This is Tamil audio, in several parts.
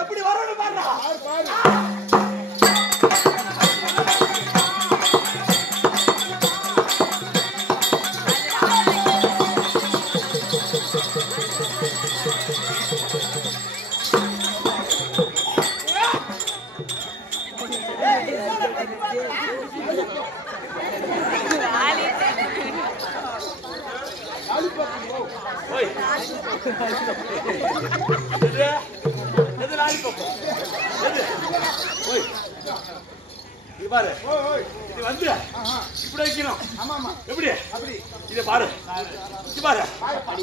எப்படி வரணும் பாரு. பாரு இது வந்து இப்படி வைக்கணும். ஆமா ஆமா எப்படி அப்படி இத பாரு இது பாரு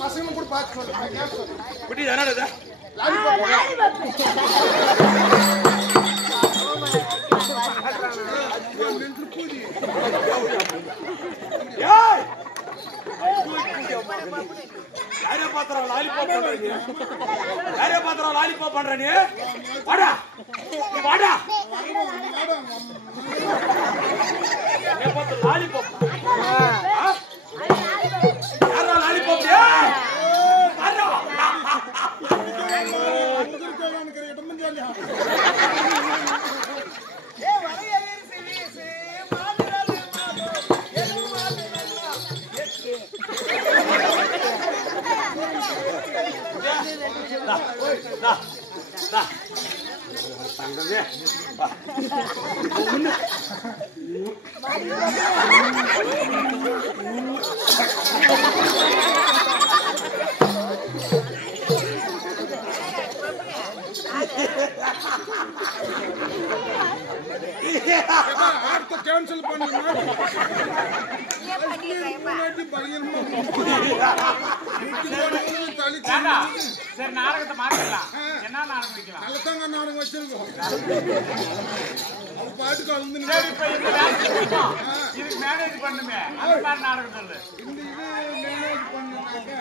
பசங்க கூட பாத்து சொல்றேன். இப்படி என்னடா இது லாலிபாப் ஏய் யாரே பாத்ரா லாலிபாப் பண்றீங்க? யாரே பாத்ரா லாலிபாப் பண்றீங்க? வாடா நீ வாடா நீ பாத்ரா லாலிபாப் யாரா லாலிபாப் ஏய் வாடா அந்தர்கோலான கரை இடமன் ஜாலியா ஏ வரைய வீசி மாடரால மாடோ எது மாடரல்ல டா தங்கமே வா ஒண்ணு ஆர்த்த கேன்சல் பண்ணுங்க ये பண்ணிடுறேன் பயங்கரமா தானா சரி நாடகத்தை மாத்தலாம் என்ன நாடகம் வைக்கலாம் நல்லதங்க நாடகம் வச்சிருக்கோம் அது பாட்டுக்கு வந்து சரி இப்ப இந்த இதுக்கு மேனேஜ் பண்ணுமே அந்த மாதிரி நாடகம் சொல்லு இந்த இது மேனேஜ் பண்ணுனாக்க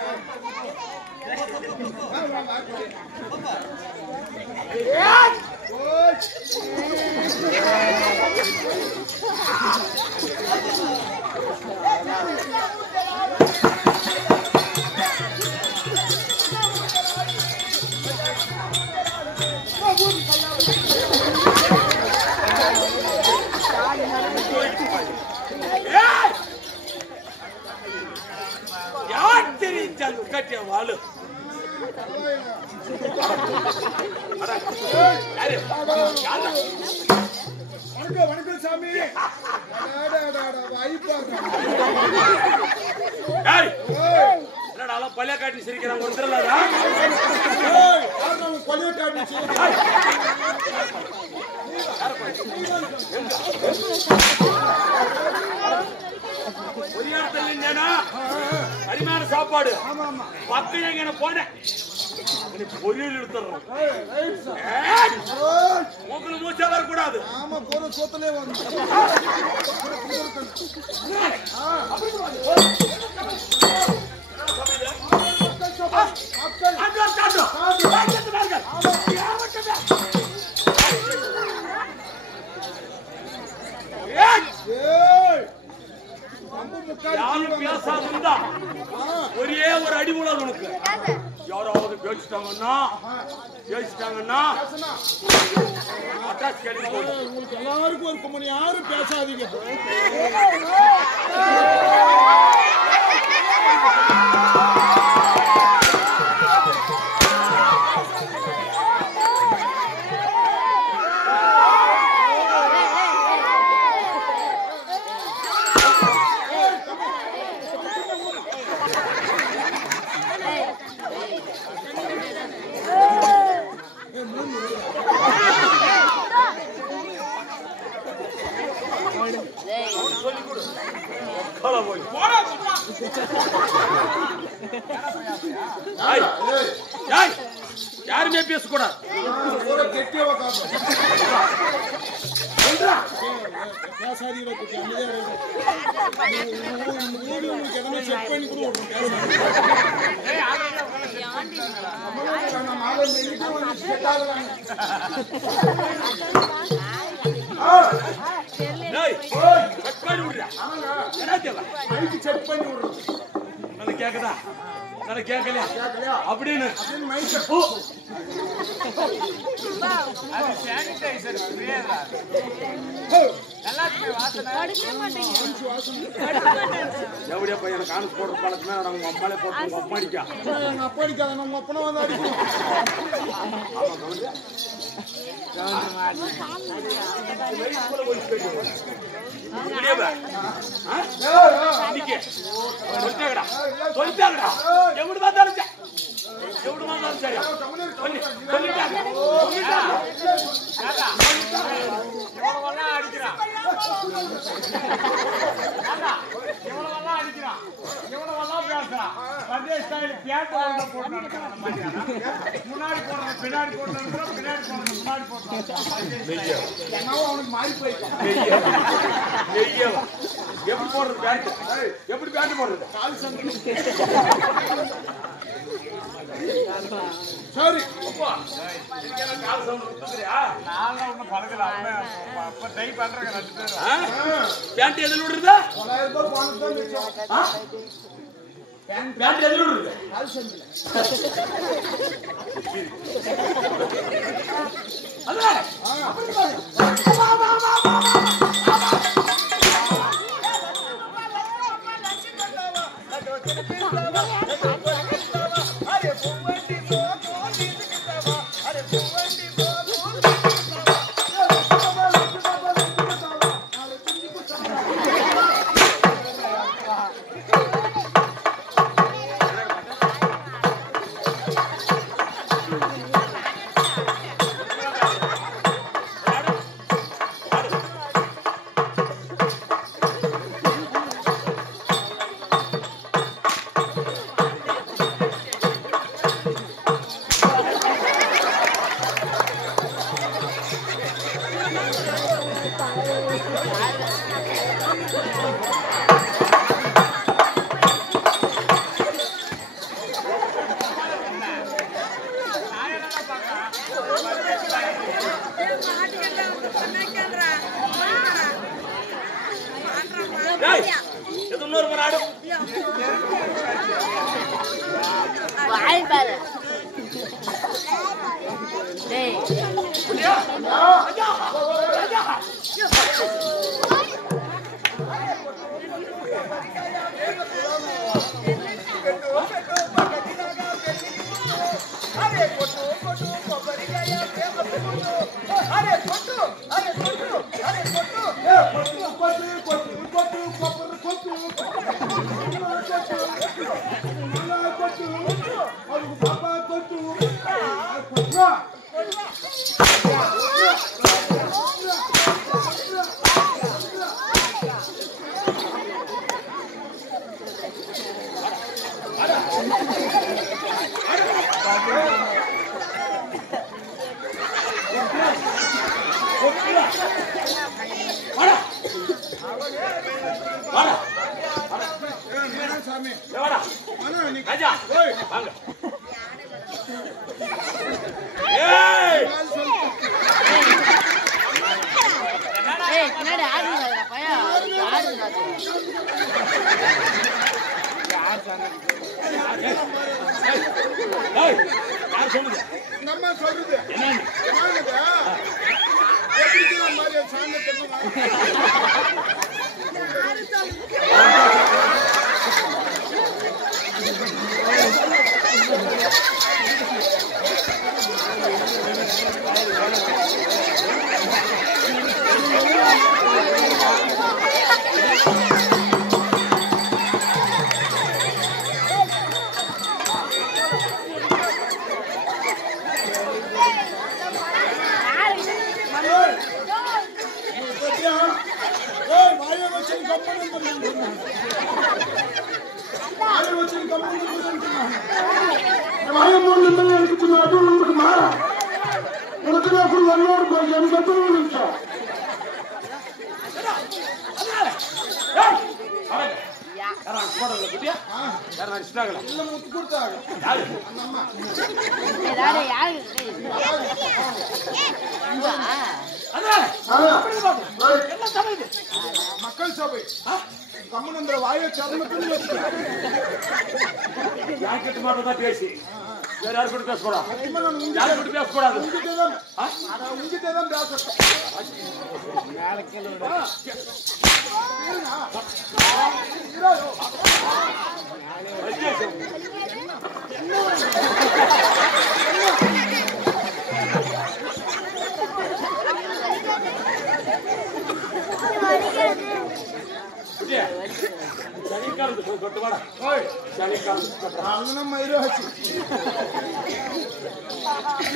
கட்டிய வாழு வணக்கம் வணக்கம் சாமி என்னடா பழைய காட்டி சிரிக்கிறாங்க ஒரு திருவிழா பழைய காட்டி ஒரு இடத்துல இல்லைன்னா அருமையான சாப்பாடு பத்து எங்க போனேன் பொரியல் எடுத்துறோம் உங்களுக்கு மூச்சா வரக்கூடாது. ஆமா போற சோத்தலே வந்து யாரும் பேசாம ஒரே ஒரு அடிமுறை உனக்கு யாராவது பேசிட்டாங்கன்னா உங்களுக்கு எல்லாருக்கும் ஒரு கம்பெனி யாரும் பேசாதீங்க. யாருமே பேசக்கூடாது. கேக்குதா கேட்கலையா அப்படின்னு எப்படியா பையன் காசு போடுற பழக்கமே அவங்க அம்மாலே போட்டு அப்பா அடிக்காத நம்ம அப்பனா வந்து அடிக்கணும். எப்படி பார்த்தாலும் சரி அடிக்கிறான் இவ்வளவெல்லாம் பேசுறான். அதே ஸ்டைல் பியாட்டோ போட்டு முன்னாடி போடுறது பின்னாடி போடுறது பின்னாடி போடுறது முன்னாடி போடுறது அவனுக்கு மாறி போயிருக்கான். எப்படி போடுறது பேண்ட் எப்படி பேண்ட் போடுறது கால் சண்டை சரி கால் சவுண்ட் விட்டுறியா நான் ஒன்னும் பழகல அப்ப ட்ரை பண்றேன் 2 பேரும் பேண்ட் எதுல விடுறதா 1000 ரூபாய் போனது தான் மிச்சம் பேண்ட் எதுல விடுறது கால் சண்டை அல்ல வா வா வா வா வாய மூணு எடுத்துக்கணும் அது உங்களுக்கு மாற எல்லாரும் எனக்கு எத்தனை நிமிஷம் மக்கள் சபை கம்மனந்திர வாயை சரணத்துன்னு ஜாக்கெட் மட்டும் தான் பேசி வேற யாரு கூட பேசக்கூடாது யாரு கூட பேசக்கூடாது உங்ககிட்ட தான் பேச சனிக்காலத்துக்கு கொட்டு வாடா சனிக்காலம் மயிராச்சு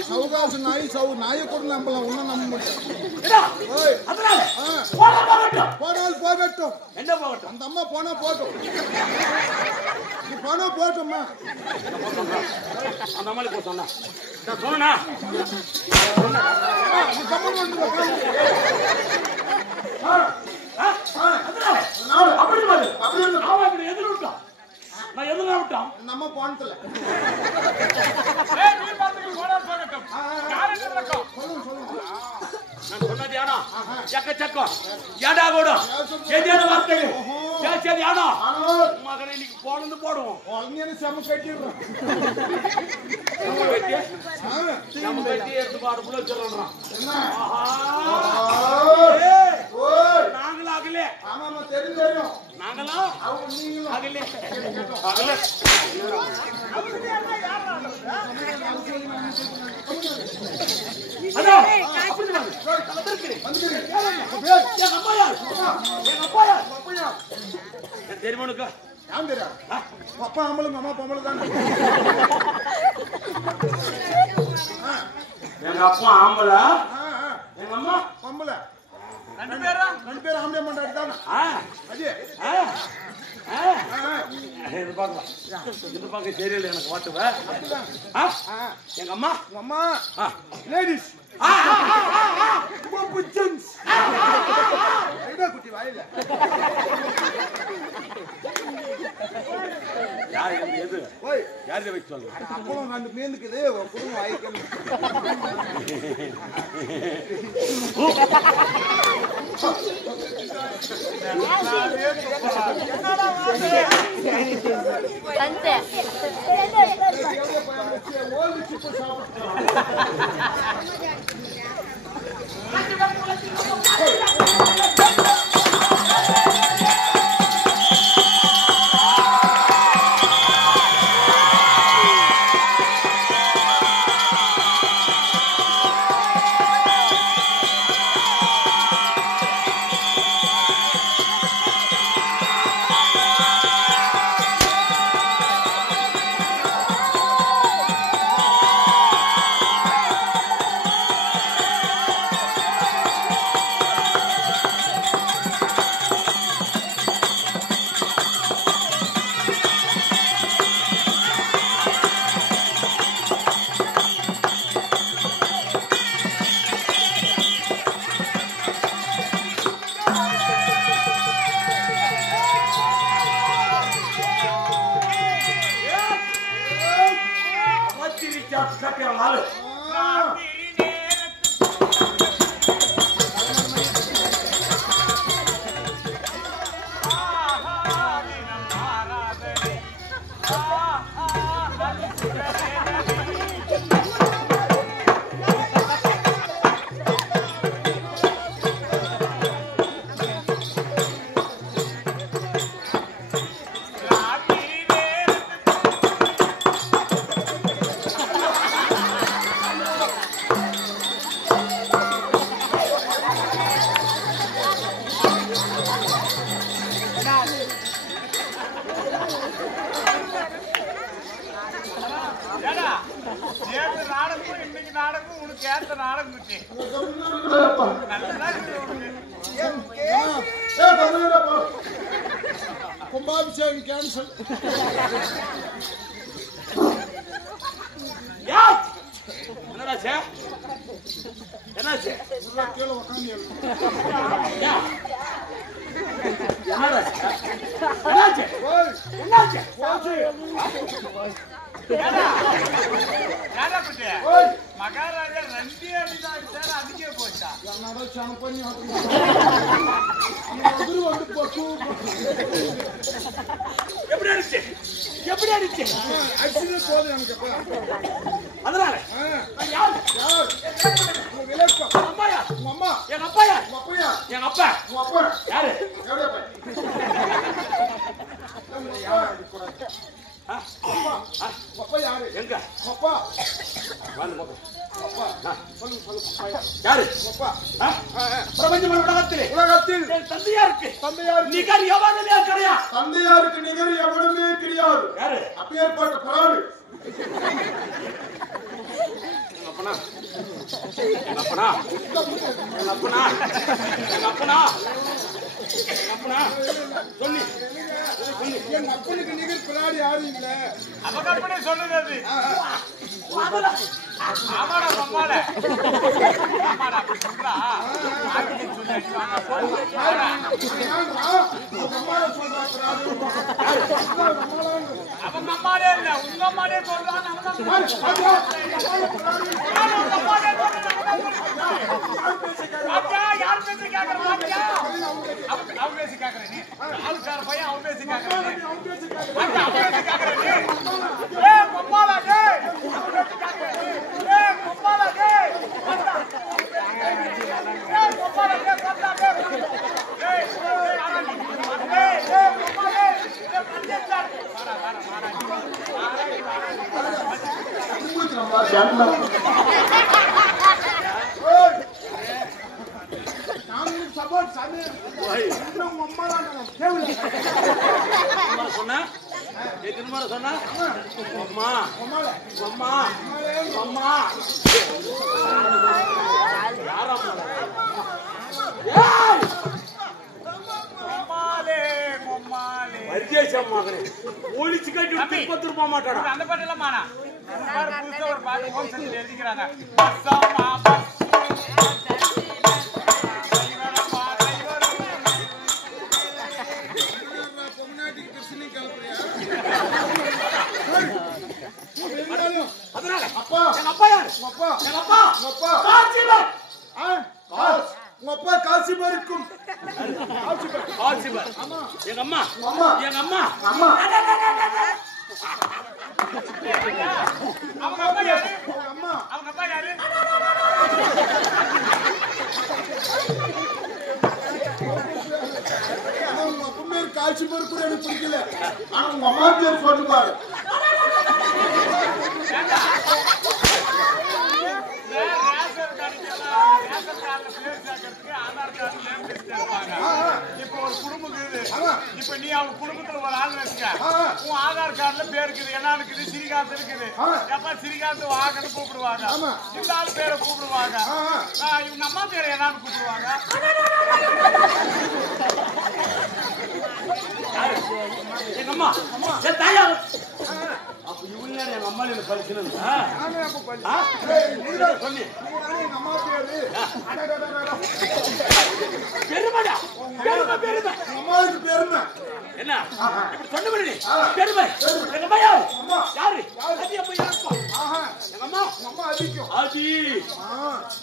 சவுகாசு நாயை கூட நம்பலாம் ஒன்னும் நம்ப முடியும் போனால் போகட்டும் என்ன போகட்டும் அந்த அம்மா போனா போட்டும் நீ போனா போட்டோம்மா அந்த அம்மாளுக்கு சொன்னா சொன்னா நம்ம போனதுல மகனை இன்னைக்கு போனது போடுவோம் செம்ம கட்டிடுறோம் எடுத்து பாடு புள்ள சொல்றான் நாங்களாகலே ஆமா தெரியும் நாங்களா அகலே அகலே தெரியுமானுக்கா யாம் தெரியா அப்பா அம்மளும் அம்மா பொம்மளு தான் எங்க அப்பா ஆம்பள எங்க அம்மா பொம்பளை ரெண்டு பேரும் ஆம்பளை மண்டாடி தான் அஜய் இது பார்க்க தெரியல எனக்கு வாட்டுவ எங்க அம்மா உங்க அம்மா லேடிஸ் குட்டி வாயில எது யாரு வைக்க சொல்லுங்க அப்பளம் ரெண்டு மீந்துக்குது குடும்பம் வாய்க்கணும் கும்பாபிஷேகம் கேன்சல். என்னடா பண்ணி என்னாச்சு என்னாச்சு மகாராஜா ரெண்டே அடிதான் அடிச்சாரு அதுக்கே போச்சா என்னதான் சன பண்ணி வந்து போட்டு எப்படி அடிச்சு எப்படி அடிச்சு அடிச்சது போதும் எனக்கு அதனால யார் யார் உங்க விளக்கம் அம்மாயா உங்க அம்மா எங்க அப்பாயா உங்க அப்பையா எங்க அப்பா உங்க அப்பா யாரு எவ்வளவு பை அப்பா அப்பா யாரு எங்க அப்பா யாரு அப்பா பிரபஞ்ச உலகத்திலே உலகத்தில் தந்தையாருக்கு தந்தையாருக்கு நிகர் எவனுமே கிடையாது தந்தையாருக்கு நிகர் எவனுமே கிடையாது யாரு அப்பேற்பட்ட பிராடு அப்பனா அப்பனா அப்பனா அப்பனா அப்பனா சொல்லி என் அப்பனுக்கு நிகர் பிராடு யாரும் இல்ல அவங்க அப்படியே சொல்லுது அது ஆமாடா அம்மால ஆமாடா அப்படி சொல்றா அவங்க அம்மாலே இல்ல உங்க அம்மாலே சொல்றாங்க யார் பேசி கேக்குற மாட்டியா அவங்க பேசி கேக்குறேன் நீ ஆளுக்கார பையன் அவங்க பேசி கேக்குறேன் சொன்னா சொன்னா அம்மா அம்மா அம்மா ஒழிச்சு கட்டி 30 ரூபாய் மாட்டாடா அந்த பாட்டு எல்லாம் மானா புதுசா ஒரு பாட்டு ஹோம் சென்டர்ல எழுதிக்கிறாங்க அதனால அப்பா எங்க அப்பா யாரு அப்பா எங்க அப்பா அப்பா காசிபர் உங்க அப்பா காசிபருக்கும் காசிபர் எங்க அம்மா அம்மா எங்க அம்மா அம்மா அவங்க அப்பா யாரு அம்மா அவங்க அப்பா யாரு உங்க அப்பா பேர் காசிபர் கூட எனக்கு பிடிக்கல ஆனா உங்க அம்மா பேர் சொல்லு பாரு இப்ப ஒரு குடும்பம் இருக்குது இப்ப நீ அவங்க குடும்பத்துல ஒரு ஆள் வச்சுக்க உன் ஆதார் கார்டுல பேர் இருக்குது என்ன இருக்குது சிறிகாந்த் இருக்குது எப்ப சிறிகாந்த் வாகன்னு கூப்பிடுவாங்க இந்த ஆள் பேரை கூப்பிடுவாங்க இவங்க அம்மா பேரை என்னன்னு கூப்பிடுவாங்க எங்க அம்மா என் தாயா அப்ப இவங்க எங்க அம்மா என்ன பரிசீலனை சொல்லி எங்க அம்மா பேரு பெருமைடா பெருமை பெருமை அம்மாவுக்கு பெருமை என்ன இப்படி சொன்ன பண்ணி பெருமை எங்க அம்மா யாரு யாரு அதி அப்ப யாருப்பா எங்க அம்மா அம்மா அதிக்கும் அதி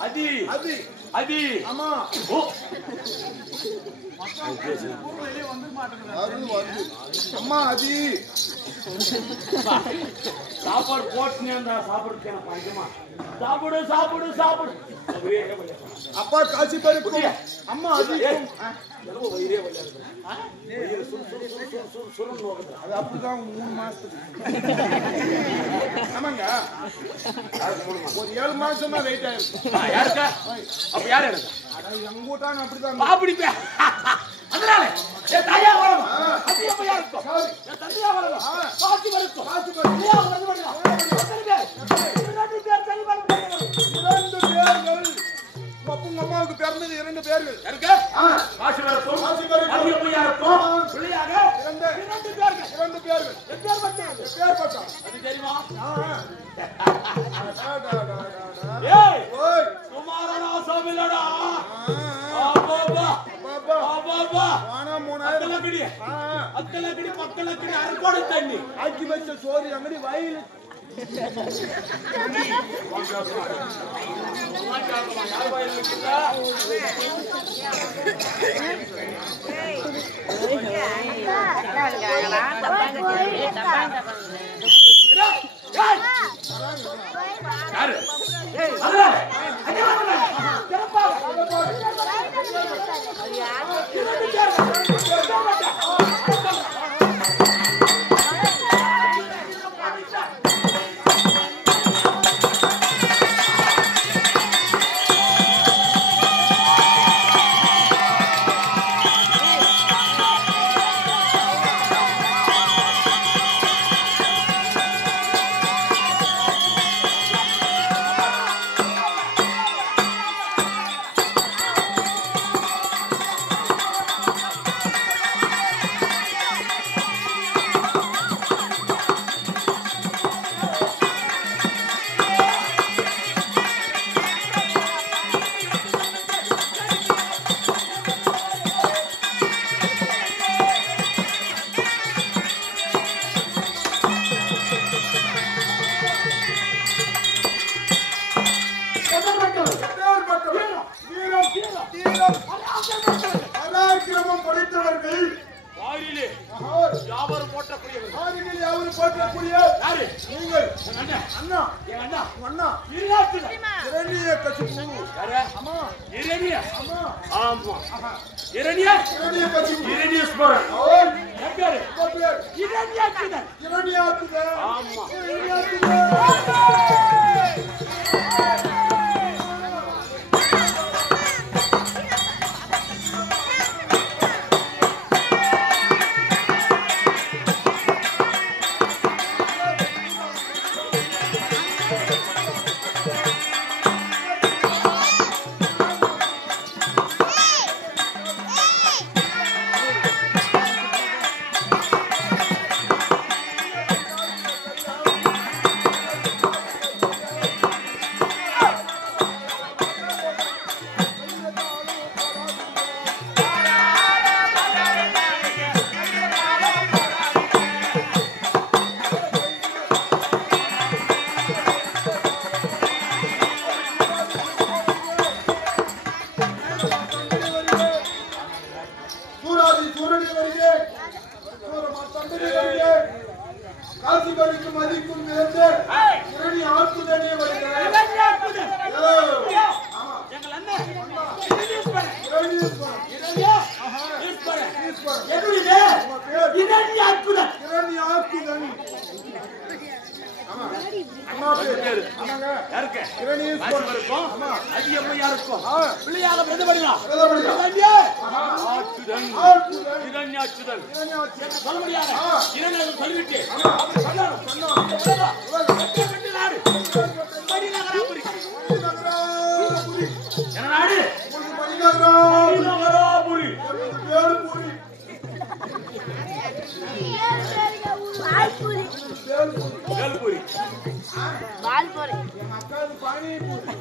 அதி அதி அதி அம்மா ஓ வெளியே வந்து மாட்டேங்குது அருள் வந்து அம்மா அதி சாப்பாடு போட்டுனே இருந்தா சாப்பிடுறதுக்கு எனக்கு பஞ்சமா சாப்பிடு சாப்பிடு சாப்பிடு அப்பா காசிபருக்கும் அம்மா அதிக்கும் வயிறே அது அப்படிதான் 3 மாசத்துக்கு ஆமாங்க ஒரு 7 மாசம் தான் வெயிட் ஆயிருக்கு யாருக்கா அப்ப யாரு எனக்கு எங்க ஊட்டான அப்படிதான் பாப்பிடிப்பே அதனால என் தாயா வரணும் அது அப்ப யாருக்கும் என் தந்தையா வரணும் பாத்தி வரட்டும் ஐயா வந்து வரணும் ரெண்டு பேர் சரி பண்ணு 2 பேர்கள் அப்பங்க அம்மாவுக்கு பிறந்தது 2 பேர்கள் யாருக்கு காசி வரட்டும் அது அப்ப யாருக்கும் பிள்ளையாக 2 பேர்கள் 2 பேர்கள் எப்பேர் பட்டேன் பேர் பட்டா அது தெரியுமா டா ஏய் ஓய் குமாரனா சோமிலடா அக்கலக்கடி பக்கலக்கடி அரைக்கோட தண்ணி ஆக்கி வச்ச சோறு அங்கடி வயல் யாரு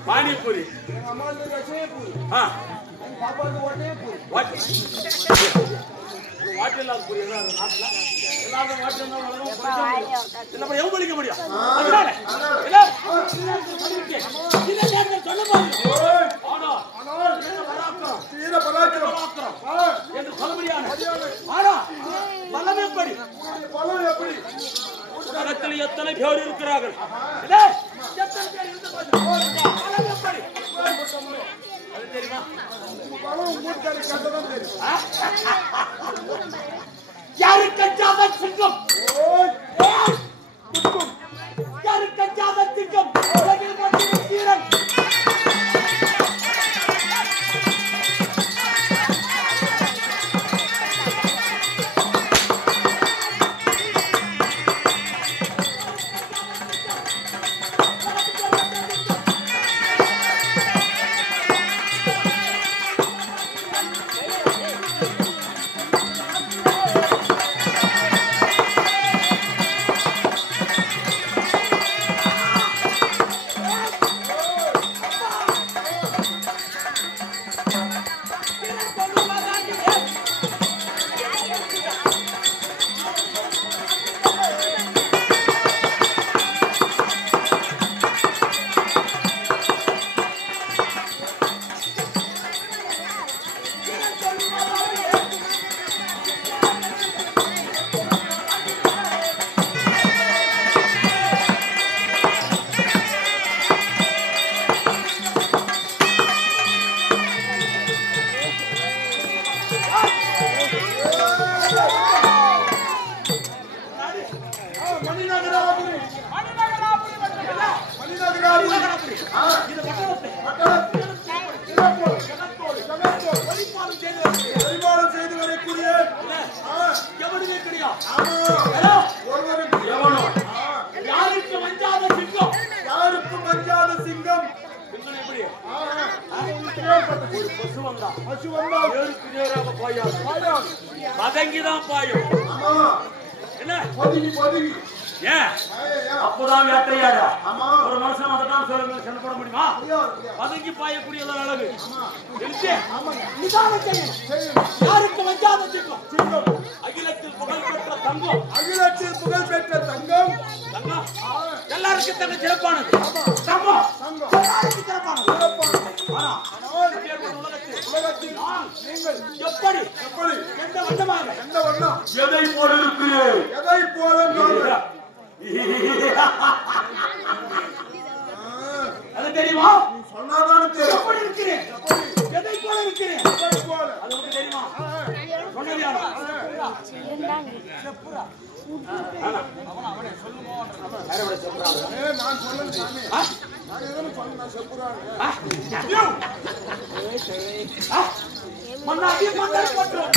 பானிபூரி படிக்க முடியும் என்று சொல்ல முடியாது. உலகத்தில் எத்தனை பேர் இருக்கிறார்கள்? தெரியுமா? யாரு கஞ்சாத சிங்கம், யாரு கஞ்சாத சிங்கம் வீரன். சிங்கம் ஆமா ஒருவருக்கு எவனோ யாருக்கு வஞ்சாத சிங்கம் யாருக்கு மஞ்சாத சிங்கம் சிங்கம் எப்படி தேவைப்பட்ட ஒரு பசு வந்தா பசு வந்தால் நேருக்கு நேராக பாயாது பாயாது. பதங்கிதான் பாயும் ஆமா என்ன பதுங்கி பதுங்கி ஏன் ஏன் அப்பதான் வேட்டையாடா ஆமா ஒரு மனுஷன் அதத்தான் சொல்லுங்க சண்டை போட முடியுமா முடியாது பதுங்கி பாயக்கூடியதான் அழகு ஆமா தெரிஞ்சு ஆமா நிதானம் செய்யணும் செய்யணும் யாருக்கு வஞ்சாத சிங்கம் சிங்கம் அகிலத்தில் புகழ் பெற்ற தங்கம் அகிலத்தில் புகழ் பெற்ற தங்கம் தங்கம் எல்லாருக்கும் தங்க சிறப்பானது தங்கம் தங்கம் எல்லாருக்கும் சிறப்பானது ஆனா ஆனால் இப்பேற்பட்ட உலகத்தில் உலகத்தில் நான் நீங்கள் எப்படி எப்படி எந்த வண்ணமாக எந்த வண்ணம் எதை போல இருக்கிறேன் எதை போல நீங்கள்? அது தெரியுமா சொன்னாதானே தெரியும் எப்படி இருக்கிறேன் எதை போல இருக்கிறேன் எதை போல அது உங்களுக்கு தெரியுமா சொன்னது யாரா நான் சொன்னேன் சாமி நான் எதுவும் சொன்னேன் செப்புறாங்க மன்னாடி மன்னர் பற்றும்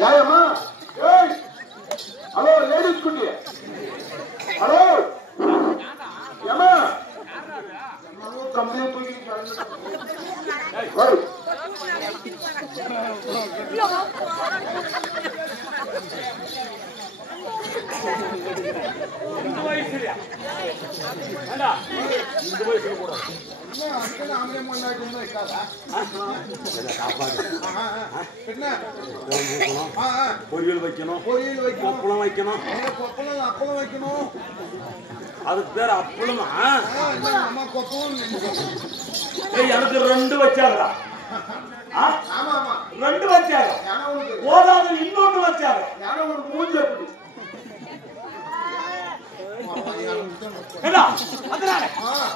யாயம்மா ஏய் ஹலோ லேடிஸ் குட்டி ஹலோ ஏமா நம்ம கம்பெனி போய் ஏய் இந்த வயசுலயா ஏண்டா இந்த வயசுல கூட என்ன அக்கன ஆம்பளை முன்னாடி இருந்தா இருக்காதா என்ன பொரியல் வைக்கணும் பொரியல் வைக்கணும் அப்பளம் வைக்கணும் கொப்பளம் அப்பளம் வைக்கணும் அதுக்கு பேர் அப்பளமா என்ன அம்மா கொப்பளம் ஏய் எனக்கு 2 வச்சாங்கடா ஆமா ஆமா 2 வச்சாங்க ஞானம் உனக்கு போதாது இன்னொன்னு வச்சாங்க ஞானம் உனக்கு மூஞ்சி எப்படி ஏண்டா அதனால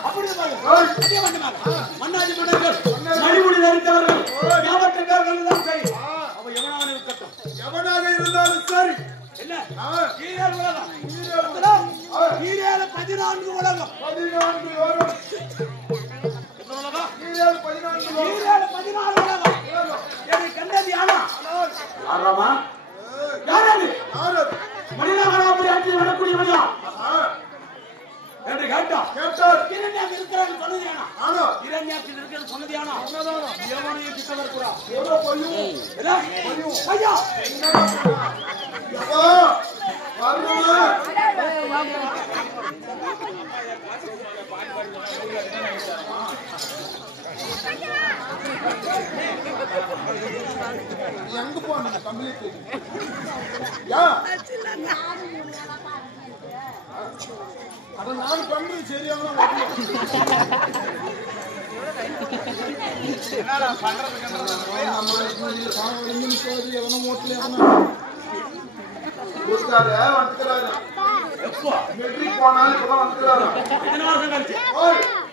அப்படி பாருங்க அதே வண்ணமாக மன்னாடி மன்னர்கள் மணிமுடி தரித்தவர்கள் யாவற்றவர்கள் தான் சரி அவ எவனாக இருக்கட்டும் எவனாக இருந்தாலும் சரி என்ன ஈரேல் உலகம் ஈரேல் 14 உலகம் 14 வரும் எத்தனை உலகம் ஈரேல் 14 வரும் ஈரேல் 14 உலகம் என்னை கண்டது யாரா யாராமா யாரது யாரு மணிநகராபுரி ஆட்சி வரக்கூடியவனா என்று கேட்டா கேட்டார் இரண்யாக்கு இருக்கிறான்னு சொன்னது யானா ஆனா இரண்யாக்கு இருக்கிறது சொன்னது யானா எவனையும் கிட்ட வரக்கூடா எவ்வளோ பையும் ஐயா எப்பா வரணுமா எங்க போன கம்ப்ளீட் யா அத நான் பண்றது சரியான மெட்ரிக் போனாலும் இப்பதான் வந்துக்கிறாரு எத்தனை வருஷம் கழிச்சு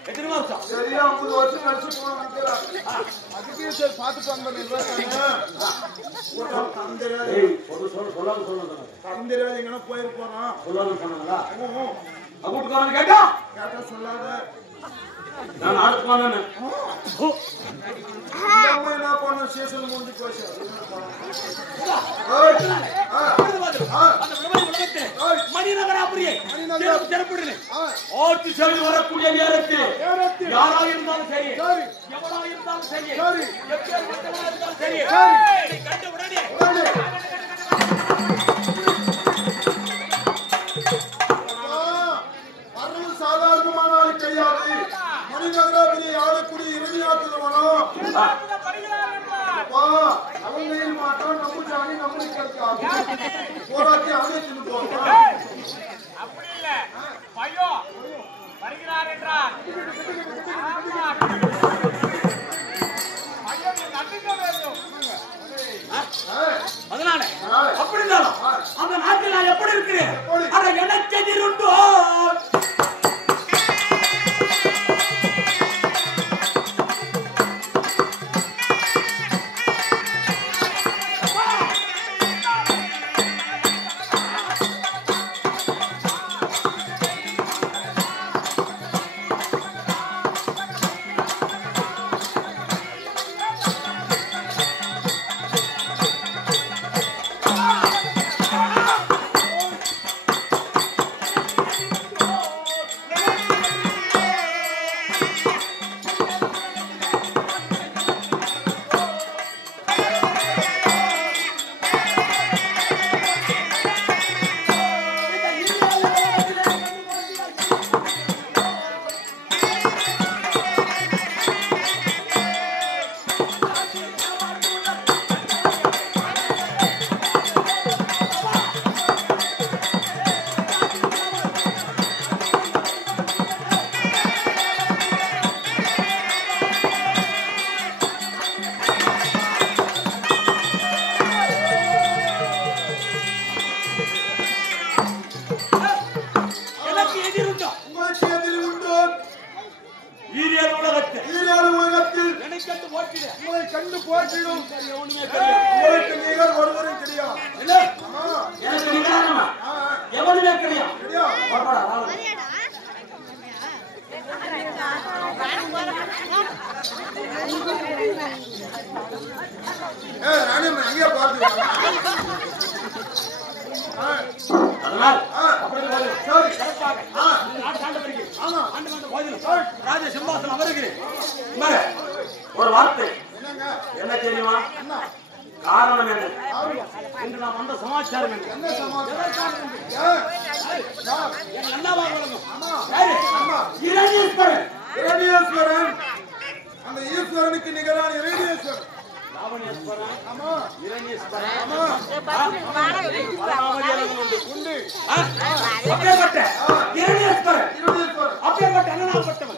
எத்தனை வருஷம் சரியா 50 வருஷம் கழிச்சு போன வந்துக்கிறாரு அதுக்கே சரி பார்த்துட்டு வந்தேன் தந்திராது எங்கன்னா போயிட்டு போறான் சொன்னாங்களா கூட்டுக்காரன் கேட்டா கேட்டா சொல்லாத நான் ஆடு போனேன்னு என்ன பண்ண சேஷன் முடிஞ்சு போச்சு மணிநகராபுரியை சிறப்பிடுங்க ஆட்சி செல்வி வரக்கூடிய நேரத்தில் யாரா இருந்தாலும் சரி எவனா இருந்தாலும் சரி எப்பேற்பட்டவனா இருந்தாலும் சரி கண்டு உடனே வருகிறார் என்றார். அவங்க மாட்டோம் நம்ம ஜானி நம்ம போராட்டி அழைச்சிட்டு போறோம். அப்படி இல்ல பையோ வருகிறார் என்றார். ஆமா பையோ நம்பிக்கை வேண்டும். அதனால அப்படி இருந்தாலும் அந்த நாட்டில் நான் எப்படி இருக்கிறேன் அதை எனக்கு எதிருண்டோ கண்டு போற்றிடும் உங்களுக்கு நீங்கள் ஒருவரும் கிடையாது. எவனுமே கிடையாது. அங்கேயே பார்த்து ராஜ சிம்மாசனம் அவருக்கு ஒரு வார்த்தை என்ன தெரியுமா? காரணம் என்ன? இன்று நாம் வந்த சமாச்சாரம் என்ன? இரணியேஸ்வரன், அந்த ஈஸ்வரனுக்கு நிகரான இரணியேஸ்வரன். அப்பேற்பட்ட அண்ணனாப்பட்டவன்